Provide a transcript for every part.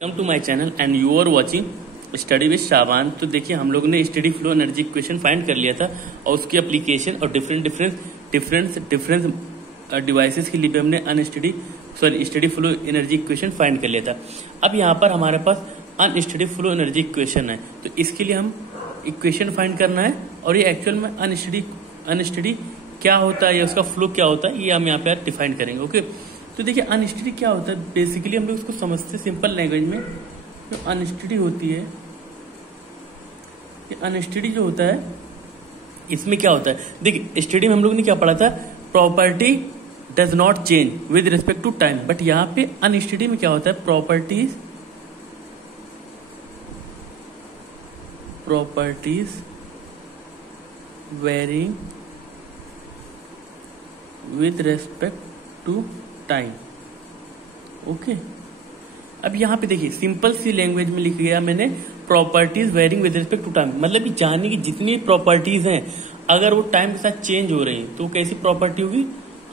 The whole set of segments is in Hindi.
Welcome to my channel and you are watching study with Shaban. तो देखिए हम लोग ने steady flow energy equation find कर लिया था और उसकी एप्लीकेशन और डिफरेंट डिवाइसेस के लिए भी हमने study flow energy equation find कर लिया था। अब यहाँ पर हमारे पास अनस्टडी फ्लो एनर्जी इक्वेशन है, तो इसके लिए हम इक्वेशन फाइंड करना है और ये एक्चुअल में अनस्टडी क्या होता है या उसका फ्लो क्या होता है ये हम यहाँ पे डिफाइन करेंगे। ओके, तो देखिए अनस्टडी क्या होता है, बेसिकली हम लोग इसको समझते सिंपल लैंग्वेज में। जो अनस्टडी होती है, ये अनस्टडी जो होता है इसमें क्या होता है, देखिए स्टडी में हम लोग ने क्या पढ़ा था, property does not change with respect to time. But यहाँ पे अनस्टडी में क्या होता है, properties varying with respect to time. Okay, अब यहाँ पे देखिए सिंपल सी लैंग्वेज में लिख गया मैंने, properties varying with respect to time. मतलब कि जाने की जितनी प्रॉपर्टीज हैं अगर वो टाइम के साथ चेंज हो रही हैं तो कैसी प्रॉपर्टी होगी,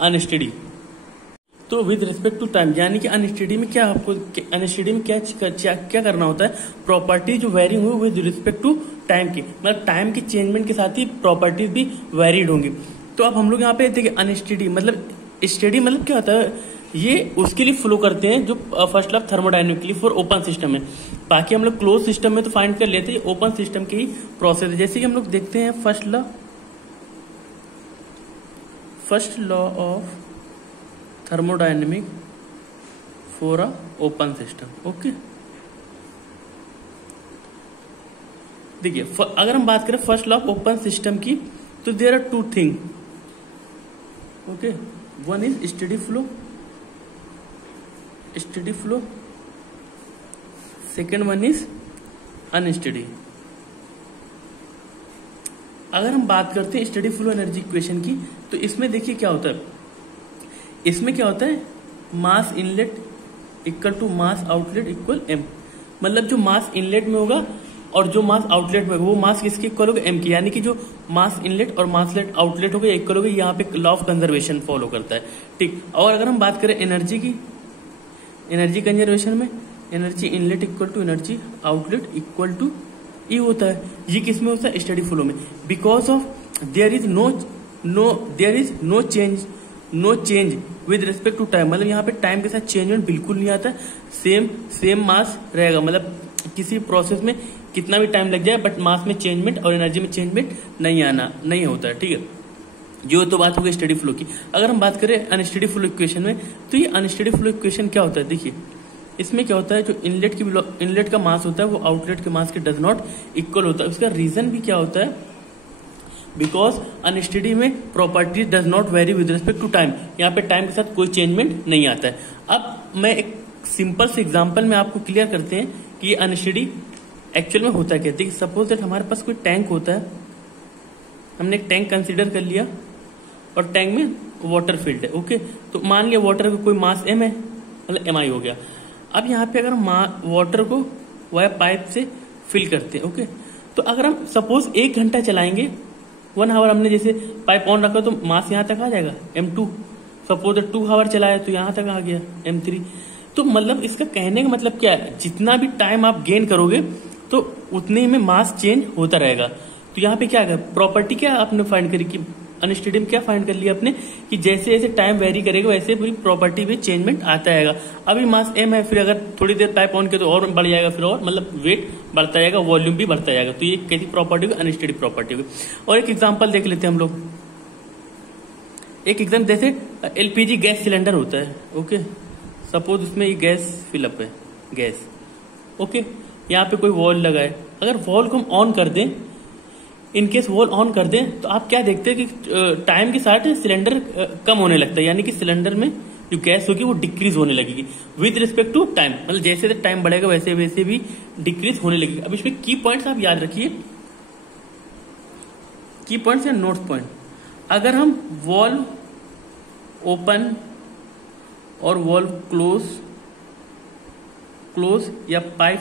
अनस्टडी। तो विद रिस्पेक्ट टू टाइम यानी कि अनस्टडी में क्या करना होता है, प्रॉपर्टी जो वेरिंग हुई विद रिस्पेक्ट टू टाइम की, मतलब टाइम के चेंजमेंट के साथ ही प्रॉपर्टीज भी वेरिड होंगी। तो अब हम लोग यहाँ पे देखिए अनस्टडी मतलब स्टडी मतलब क्या होता है, ये उसके लिए फ्लो करते हैं जो first law thermodynamically for open system है। बाकी हम लोग क्लोज सिस्टम में तो फाइंड कर लेते हैं, ओपन सिस्टम की ही प्रोसेस है। जैसे कि हम लोग देखते हैं first law of thermodynamic for a open system. Okay, देखिए अगर हम बात करें first law of open system की, तो there are two thing. Okay, one is steady flow, second one is unsteady. अगर हम बात करते हैं स्टडी फ्लो एनर्जी इक्वेशन की, तो इसमें देखिए क्या होता है, इसमें क्या होता है, mass inlet equal to mass outlet equal M. मतलब जो मास इनलेट में होगा और जो मास आउटलेट में होगा वो मास किसके इक्वल होगा, एम की। यानी कि जो मास इनलेट और मास आउटलेट होगा इक्वल होगा, यहाँ पे लॉ ऑफ कंजर्वेशन फॉलो करता है। ठीक, और अगर हम बात करें एनर्जी की, एनर्जी कंजर्वेशन में energy inlet equal to energy outlet equal to E होता है। ये किस में होता है, स्टडी फ्लो में। Because of there is no change with respect to time, मतलब यहाँ पे टाइम के साथ चेंजमेंट बिल्कुल नहीं आता, सेम मास रहेगा। मतलब किसी प्रोसेस में कितना भी टाइम लग जाए बट मास में चेंजमेंट और एनर्जी में चेंजमेंट नहीं होता है। ठीक है, जो तो बात हो गई स्टडी फ्लो की। अगर हम बात करें अनस्टडी फ्लो इक्वेशन में, तो ये अनस्टडी फ्लो इक्वेशन क्या होता है, देखिए इसमें क्या होता है, जो इनलेट का मास होता है वो आउटलेट के मास के डज नॉट इक्वल होता है। उसका रीजन भी क्या होता है, बिकॉज अनस्टडी में property does not vary with respect to time, यहाँ पे टाइम के साथ कोई चेंजमेंट नहीं आता है। अब मैं एक सिंपल से एग्जाम्पल में आपको क्लियर करते हैं कि अनस्टडी एक्चुअल में होता क्या। देखिए सपोज दैट हमारे पास कोई टैंक होता है, हमने एक टैंक कंसीडर कर लिया और टैंक में वाटर फील्ड है। ओके, तो मान लिया वाटर का कोई मास एम है, मतलब एम आई हो गया। अब यहाँ पे अगर हम वाटर को वाया पाइप से फिल करते हैं, ओके, तो अगर हम सपोज 1 घंटा चलाएंगे, 1 आवर हमने जैसे पाइप ऑन रखा तो मास यहाँ तक आ जाएगा M2। सपोज 2 आवर चलाया तो यहाँ तक आ गया M3। तो मतलब इसका कहने का मतलब क्या है, जितना भी टाइम आप गेन करोगे तो उतने में मास चेंज होता रहेगा। तो यहाँ पे क्या है, प्रॉपर्टी क्या आपने फाइंड करी कि अनस्टडी में क्या फाइंड कर लिया आपने, कि जैसे जैसे टाइम वेरी करेगा वैसे पूरी प्रॉपर्टी में चेंजमेंट आता रहेगा। अभी मास एम है, फिर अगर थोड़ी देर पाइप ऑन किया तो और बढ़ जाएगा, फिर और मतलब वेट बढ़ता जाएगा, वॉल्यूम भी बढ़ता जाएगा। तो ये कैसी प्रॉपर्टी होगी, अनस्टडी प्रॉपर्टी होगी। और एक एग्जाम्पल देख लेते हैं हम लोग। एक एग्जाम जैसे एलपीजी गैस सिलेंडर होता है। ओके, सपोज उसमें ये गैस फिलअप है, गैस। ओके, यहाँ पे कोई वॉल लगा है, अगर वॉल को हम ऑन कर दें, इनकेस वॉल ऑन कर दें, तो आप क्या देखते हैं कि टाइम के साथ सिलेंडर कम होने लगता है, यानी कि सिलेंडर में जो गैस होगी वो डिक्रीज होने लगेगी विद रिस्पेक्ट टू टाइम। मतलब जैसे टाइम बढ़ेगा वैसे वैसे भी डिक्रीज होने लगेगी। अब इसमें की पॉइंट्स आप याद रखिए, की पॉइंट्स या नोट पॉइंट। अगर हम वॉल्व ओपन और वॉल्व क्लोज या पाइप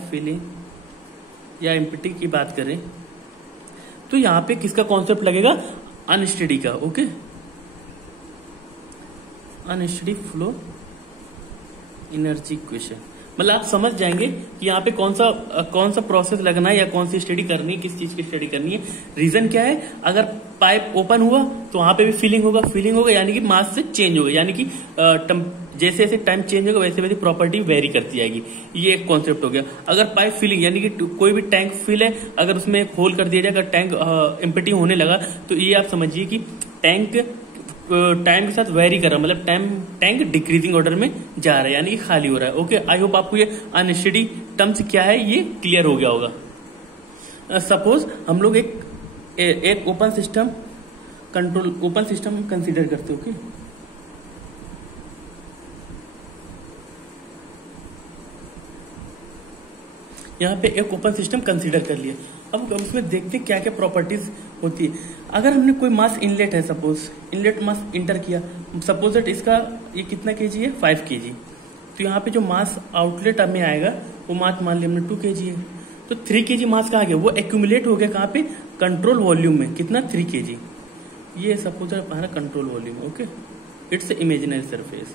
फिलिंग या एम्प्टी की बात करें, तो यहां पे किसका कॉन्सेप्ट लगेगा, अनस्टडी का। Okay, unsteady flow energy equation, मतलब आप समझ जाएंगे कि यहाँ पे कौन सा प्रोसेस लगना है या कौन सी स्टडी करनी है, किस चीज की स्टडी करनी है। रीजन क्या है, अगर पाइप ओपन हुआ तो वहां पे भी फीलिंग होगा यानी कि मास से चेंज होगा, यानी कि जैसे जैसे टाइम चेंज होगा वैसे वैसे प्रॉपर्टी वेरी करती जाएगी। ये एक कॉन्सेप्ट हो गया। अगर पाइप फिलिंग यानी कि कोई भी टैंक फिल है, अगर उसमें होल कर दिया जाए, अगर टैंक एम्प्टी होने लगा तो ये आप समझिए कि टैंक टाइम के साथ वेरी कर रहा है, मतलब टैंक डिक्रीजिंग ऑर्डर में जा रहा है, यानी कि खाली हो रहा है। ओके, आई होप आपको ये अनस्टडी टर्म्स क्या है ये क्लियर हो गया होगा। सपोज हम लोग एक ओपन सिस्टम कंसीडर करते हो। ओके, यहाँ पे एक ओपन सिस्टम कंसीडर कर लिया। अब उसमें देखते हैं क्या क्या प्रॉपर्टीज होती है। अगर हमने कोई मास इनलेट है, सपोज इनलेट मास इंटर किया, सपोज दैट इसका ये कितना केजी है, 5 केजी, तो यहाँ पे जो मास आउटलेट में आएगा वो मास मान लिया हमने 2 केजी है, तो 3 केजी मास कहाँ गया, वो एक्यूमुलेट हो गया कहाँ पे, कंट्रोल वॉल्यूम में। कितना, 3 केजी। ये सपोज हमारा control volume. Okay, it's imaginary surface.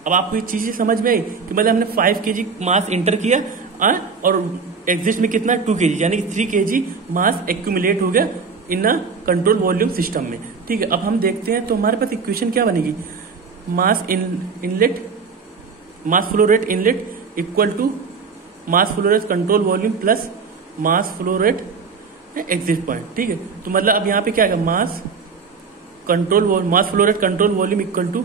अब आपको ये चीजें समझ में आई कि मतलब हमने 5 केजी मास इंटर किया और एग्जिस्ट में कितना, 2 केजी, यानी कि 3 केजी मास एक्यूमुलेट हो गया इन अ कंट्रोल वॉल्यूम सिस्टम में। ठीक है, अब हम देखते हैं तो हमारे पास इक्वेशन क्या बनेगी, mass inlet, mass flow rate inlet equal to mass flow rate control volume plus mass flow rate exit point. ठीक है, तो मतलब अब यहाँ पे क्या आएगा, mass flow rate control volume equal to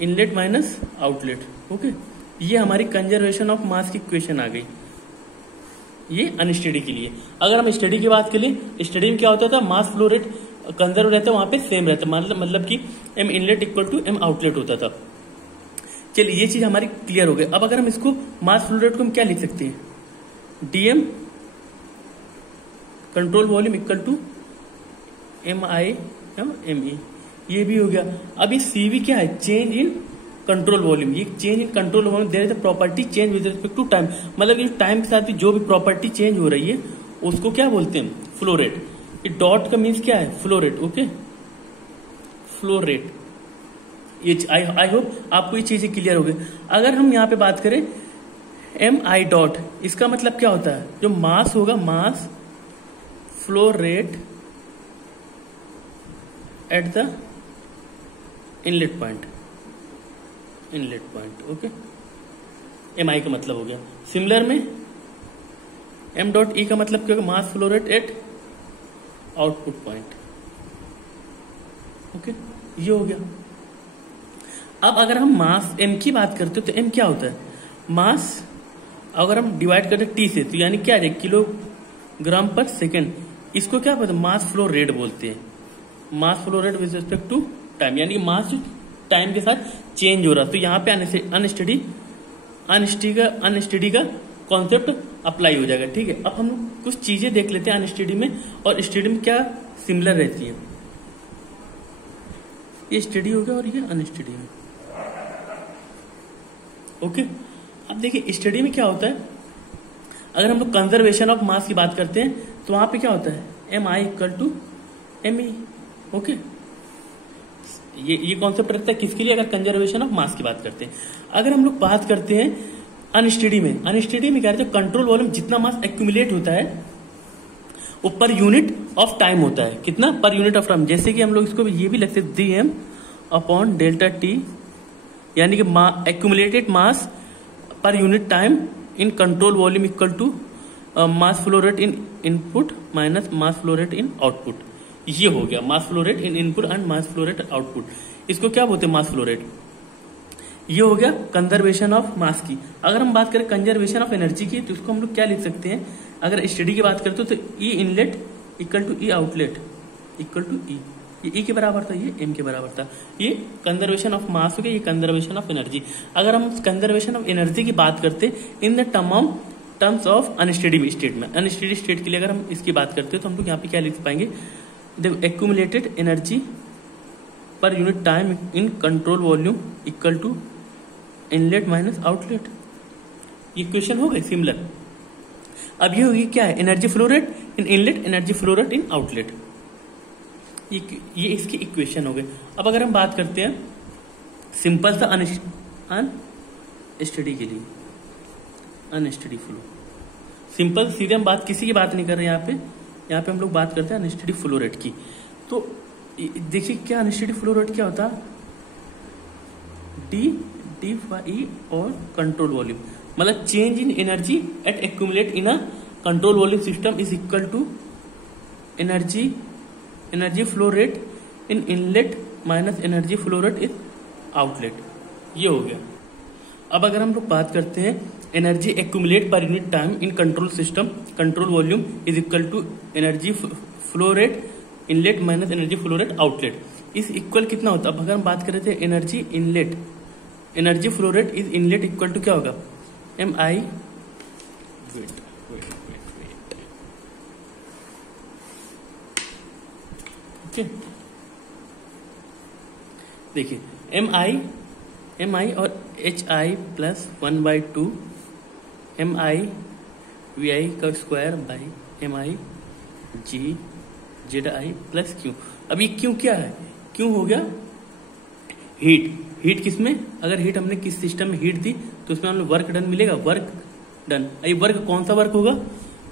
inlet minus outlet. Okay, ये हमारी कंजर्वेशन ऑफ मास की इक्वेशन आ गई, ये अनस्टडी के लिए। अगर हम स्टडी की बात करें, स्टडी में क्या होता था, मास फ्लो रेट कंजर्व रहता है, वहां पे सेम रहता है, मतलब कि M inlet equal to M outlet होता था। चलिए ये चीज हमारी क्लियर हो गई। अब अगर हम इसको मास फ्लो रेट को हम क्या लिख सकते हैं, DM control volume equal to M I M E, ये भी हो गया। अब ये सीवी क्या है, चेंज इन कंट्रोल वॉल्यूम। ये change in control volume there is property change with respect to time, मतलब ये टाइम के साथ जो भी प्रॉपर्टी चेंज हो रही है उसको क्या बोलते हैं, फ्लो रेट। ये डॉट का मीन्स क्या है, flow rate. Okay, flow rate. ये आई होप आपको ये चीजें क्लियर हो गई। अगर हम यहाँ पे बात करें एम आई डॉट, इसका मतलब क्या होता है, जो मास होगा, mass flow rate at the inlet point. Okay, M I का मतलब हो गया। सिमिलर में एम डॉट ई का मतलब क्या होगा, mass flow rate at output point. Okay, ये हो गया। अब अगर हम मास एम की बात करते हो तो एम क्या होता है, मास अगर हम डिवाइड करते टी से तो यानी क्या है, किलोग्राम पर सेकेंड। इसको क्या पता, मास फ्लो रेट बोलते हैं, mass flow rate with respect to time, यानी मास टाइम के साथ चेंज हो रहा। तो यहाँ पे अनस्टडी का कॉन्सेप्ट अप्लाई हो जाएगा। ठीक है, अब हम कुछ चीजें देख लेते हैं अनस्टडी में, और स्टडी में क्या सिमिलर रहती है। ये स्टडी हो गया और ये अनस्टडी में। ओके, अब देखिए स्टडी में क्या होता है, अगर हम लोग कंजर्वेशन ऑफ मास की बात करते हैं तो वहां पे क्या होता है, M I equal to M E. Okay, ये कॉन्सेप्ट रखता है किसके लिए, अगर कंजर्वेशन ऑफ मास की बात करते हैं। अगर हम लोग बात करते हैं अनस्टडी में क्या रहता है, कंट्रोल वॉल्यूम जितना मास एक्यूमुलेट होता है वो पर यूनिट ऑफ टाइम होता है, कितना, पर यूनिट ऑफ टाइम। जैसे कि हम लोग इसको ये भी लिखते हैं D M upon delta T, यानी कि accumulated mass per unit time in control volume equal to mass flow rate in input minus mass flow rate in output. ये हो गया mass flow rate in input and mass flow rate output. इसको क्या बोलते हैं, मास फ्लो रेट। ये हो गया कंजर्वेशन ऑफ मास की। अगर हम बात करें कंजर्वेशन ऑफ एनर्जी की तो इसको हम लोग क्या लिख सकते हैं, अगर स्टडी की बात करते हो तो E inlet equal to E outlet equal to E. ये ई के बराबर था, ये एम के बराबर था। ये कंजर्वेशन ऑफ मास हो गया, ये कंजर्वेशन ऑफ एनर्जी। अगर हम कंजर्वेशन ऑफ एनर्जी की बात करते in the terms of unsteady state में, अनस्टडी स्टेट के लिए अगर हम इसकी बात करते हैं तो हम लोग यहाँ पे क्या लिख पाएंगे, the accumulated energy per unit time in control volume equal to inlet minus outlet। ये क्वेश्चन हो गए सिमिलर। अब ये होगी क्या है, energy flow rate in inlet, energy flow rate in outlet. ये इसकी इक्वेशन हो गए। अब अगर हम बात करते हैं सिंपल सा अनस्टडी के लिए, अनस्टडी फ्लो। सिंपल सीधे हम बात किसी की बात नहीं कर रहे यहाँ पे हम लोग बात करते हैं अनस्टडी फ्लो रेट की। तो देखिए क्या अनस्टडी फ्लो रेट क्या होता है, डी वाई और कंट्रोल वॉल्यूम, मतलब change in energy at accumulate in a control volume system is equal to energy flow rate in inlet minus energy flow rate in outlet. ये हो गया। अब अगर हम लोग बात करते हैं energy accumulate per unit time in control system, control volume is equal to energy flow rate inlet minus energy flow rate outlet, इस इक्वल कितना होता है। अब अगर हम बात कर रहे थे energy inlet, energy flow rate is inlet equal to क्या होगा, एम आई, वेट ओके, देखिए एम आई और H I plus 1/2 M I V I का square by M I G Z I plus Q. अब ये क्यू क्या है, क्यू हो गया हीट किसमें, अगर हीट हमने किस सिस्टम में हीट दी तो उसमें हमें वर्क डन मिलेगा, वर्क डन। ये वर्क कौन सा वर्क होगा,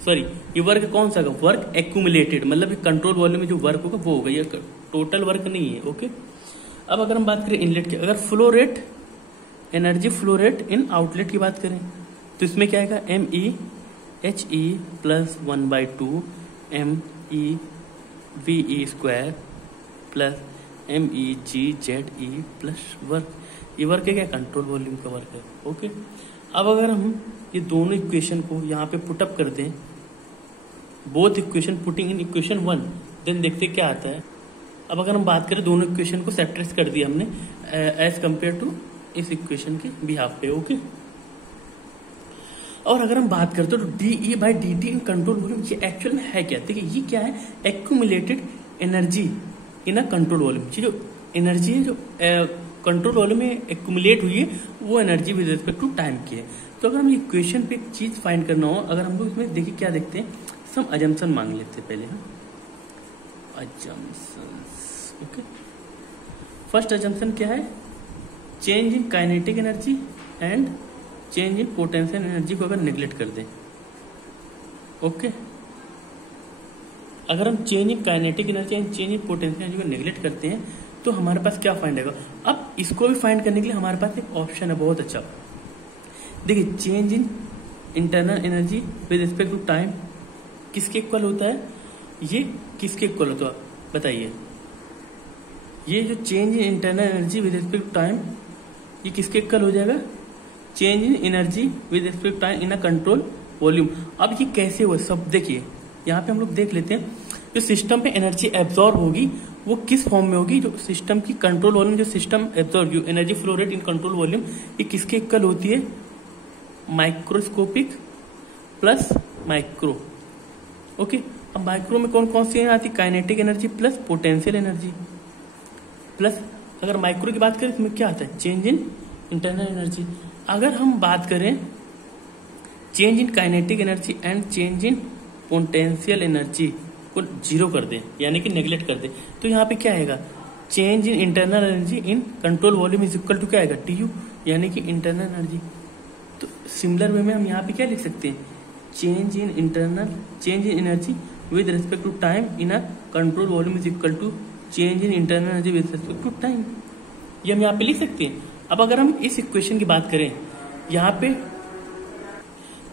सॉरी ये वर्क कौन सा होगा, वर्क एक्यूमुलेटेड, मतलब कंट्रोल वॉल्यूम में जो वर्क होगा वो होगा, ये टोटल वर्क नहीं है। ओके, अब अगर हम बात करें इनलेट की, अगर flow rate, energy flow rate इन आउटलेट की बात करें तो इसमें क्या आएगा, M E H E plus 1/2 M E V E square plus M E G Z E plus work. ये वर्क है क्या, कंट्रोल वॉल्यूम का वर्क है। ओके, अब अगर हम ये दोनों इक्वेशन को यहाँ पे पुटअप कर दें, both equation putting in equation 1, then देखते क्या आता है। अब अगर हम बात करें दोनों इक्वेशन को सब्ट्रैक्ट कर दिया हमने एज कंपेयर टू इस इक्वेशन के बिहाफ पे। ओके, और अगर हम बात करते हैं तो D E by D T in control volume, ये एक्चुअल में है क्या, देखिए ये क्या है, accumulated energy in a control volume. जो एनर्जी है जो कंट्रोल वॉल्यूम में एक्यूमुलेट हुई है वो energy with respect to time की है। तो अगर हम इक्वेशन पे एक चीज फाइंड करना हो, अगर हम लोग इसमें देखिए क्या देखते हैं, सम अजम्पशन मांग लेते हैं पहले हम अजम्पशंस। ओके, फर्स्ट अजम्पशन क्या है, change in kinetic energy and change in potential energy को अगर नेग्लेक्ट कर दें। ओके, अगर हम change in kinetic energy and change in potential energy को नेग्लेक्ट करते हैं तो हमारे पास क्या फाइंड आएगा। अब इसको भी फाइंड करने के लिए हमारे पास एक ऑप्शन है बहुत अच्छा, देखिए change in internal energy with respect to time किसके इक्वल होता है, ये किसके इक्वल होता है बताइए, ये जो change in internal energy with respect to time ये किसके इक्वल हो जाएगा, change in energy with respect to time in a control volume. अब ये कैसे हुआ सब देखिए, यहाँ पे हम लोग देख लेते हैं, जो सिस्टम पे एनर्जी एब्जॉर्ब होगी वो किस फॉर्म में होगी, जो सिस्टम की कंट्रोल वॉल्यूम, जो system absorb energy flow rate इन कंट्रोल वॉल्यूम ये किसके इक्वल होती है, माइक्रोस्कोपिक प्लस माइक्रो। ओके, अब माइक्रो में कौन कौन सी आती है, kinetic energy plus potential energy plus, अगर माइक्रो की बात करें इसमें क्या आता है, चेंज इन इंटरनल एनर्जी। अगर हम बात करें change in kinetic energy and change in potential energy को जीरो कर दें, यानी कि नेग्लेक्ट कर दें, तो यहाँ पे क्या आएगा, change in internal energy in control volume is equal to क्या आएगा, टी यू, यानी कि इंटरनल एनर्जी। तो सिमिलर वे में हम यहाँ पे क्या लिख सकते हैं, change in energy with respect to time in a control volume is equal to change in internal energy with respect to time, ये हम यहाँ पे लिख सकते हैं। अब अगर हम इस इक्वेशन की बात करें यहाँ पे,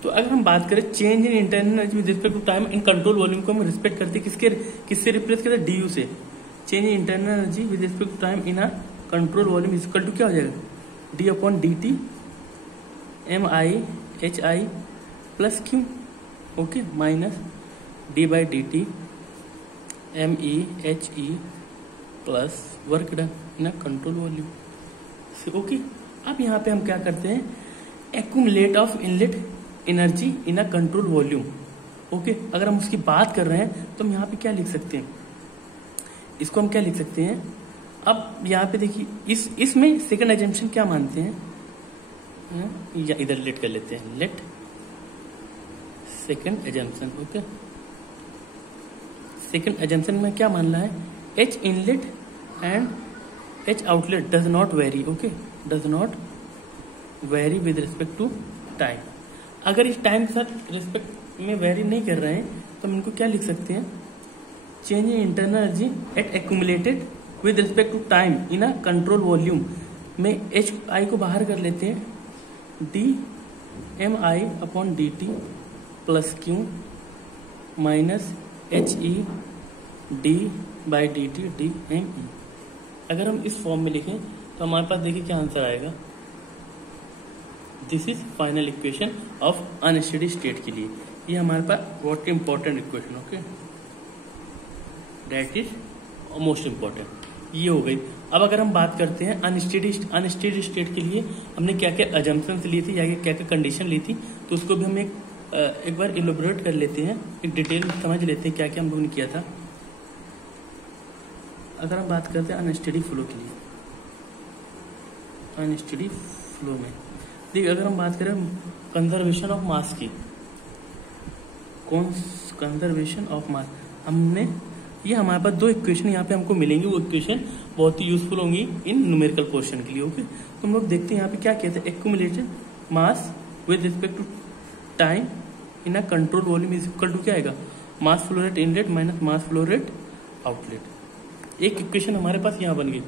तो अगर हम बात करें change in internal energy with respect to time in control volume को हम रिस्पेक्ट करते किससे रिप्लेस करते, डी यू से। Change in internal energy with respect to time in a control volume is equal to क्या हो जाएगा, D upon D T M I H I plus Q. Okay, minus D by D T M E H E plus work done in a control volume. Okay, अब यहाँ पे हम क्या करते हैं, accumulate of inlet energy in a control volume. Okay, अगर हम उसकी बात कर रहे हैं तो हम यहाँ पे क्या लिख सकते हैं, इसको हम क्या लिख सकते हैं, अब यहाँ पे देखिए इसमें सेकंड एजम्पशन क्या मानते हैं, या इधर लेट कर लेते हैं, let second assumption. Okay, second assumption में क्या मान रहा है, H inlet and H outlet does not vary. Okay, does not vary with respect to time. अगर इस टाइम के साथ रिस्पेक्ट में वेरी नहीं कर रहे हैं तो हम इनको क्या लिख सकते हैं, change in internal energy at accumulated with respect to time in a control volume में एच आई को बाहर कर लेते हैं, D M I upon D T plus Q minus H E D by D T D M E. अगर हम इस फॉर्म में लिखें तो हमारे पास देखिए क्या आंसर आएगा। This is final equation of unsteady state के लिए। ये हमारे पास बहुत important equation, okay, that is most important. ये हो गई। अब अगर हम बात करते हैं अनस्टेडी स्टेट के लिए हमने क्या क्या अजम्पशंस ली थी या क्या क्या कंडीशन ली थी, तो उसको भी हम एक बार इलोबरेट कर लेते हैं, एक डिटेल में समझ लेते हैं क्या क्या हम लोगों ने किया था। अगर हम बात करते हैं अनस्टेडी फ्लो के लिए, अनस्टेडी फ्लो में देखिए, अगर हम बात करें कंजर्वेशन ऑफ मास की, कंजर्वेशन ऑफ मास, हमने ये हमारे पास दो इक्वेशन यहाँ पे हमको मिलेंगी, वो इक्वेशन बहुत ही यूजफुल होंगी इन न्यूमेरिकल क्वेश्चन के लिए, ओके। तो हम लोग देखते हैं यहाँ पे क्या कहते हैं, accumulated mass with respect to time in a control volume is equal to क्या आएगा, mass flow rate inlet minus mass flow rate outlet. एक इक्वेशन हमारे पास यहाँ बन गई,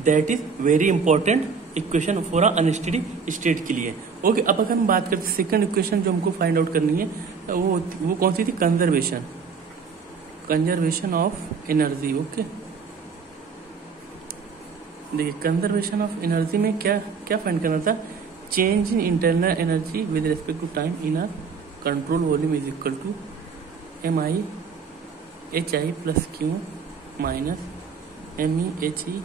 that is very important equation for a unsteady state के लिए, ओके। अब अगर हम बात करते हैं सेकंड इक्वेशन जो हमको फाइंड आउट करनी है, वो कौन सी थी, कंजर्वेशन ऑफ एनर्जी, ओके। देखिए कंजर्वेशन ऑफ एनर्जी में क्या क्या फाइंड करना था, change in internal energy with respect to time in a control volume is equal to M I H I plus Q minus M E H E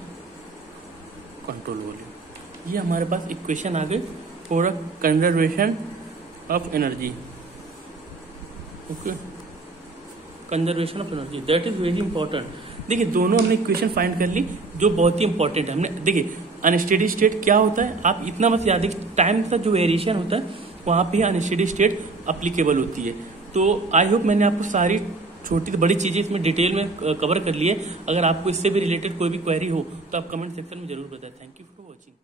control volume. ये हमारे पास इक्वेशन आ गई for a conservation of energy, okay, conservation of energy, that is very important. देखिए दोनों हमने इक्वेशन फाइंड कर ली जो बहुत ही इंपॉर्टेंट है। हमने देखिए अनस्टेडी स्टेट क्या होता है, आप इतना बस याद रखिए, टाइम का जो वेरिएशन होता है वहां पे अनस्टेडी स्टेट अप्लीकेबल होती है। तो आई होप मैंने आपको सारी छोटी बड़ी चीजें इसमें डिटेल में कवर कर ली है। अगर आपको इससे भी रिलेटेड कोई भी क्वेरी हो तो आप कमेंट सेक्शन में जरूर बताएं। Thank you for watching.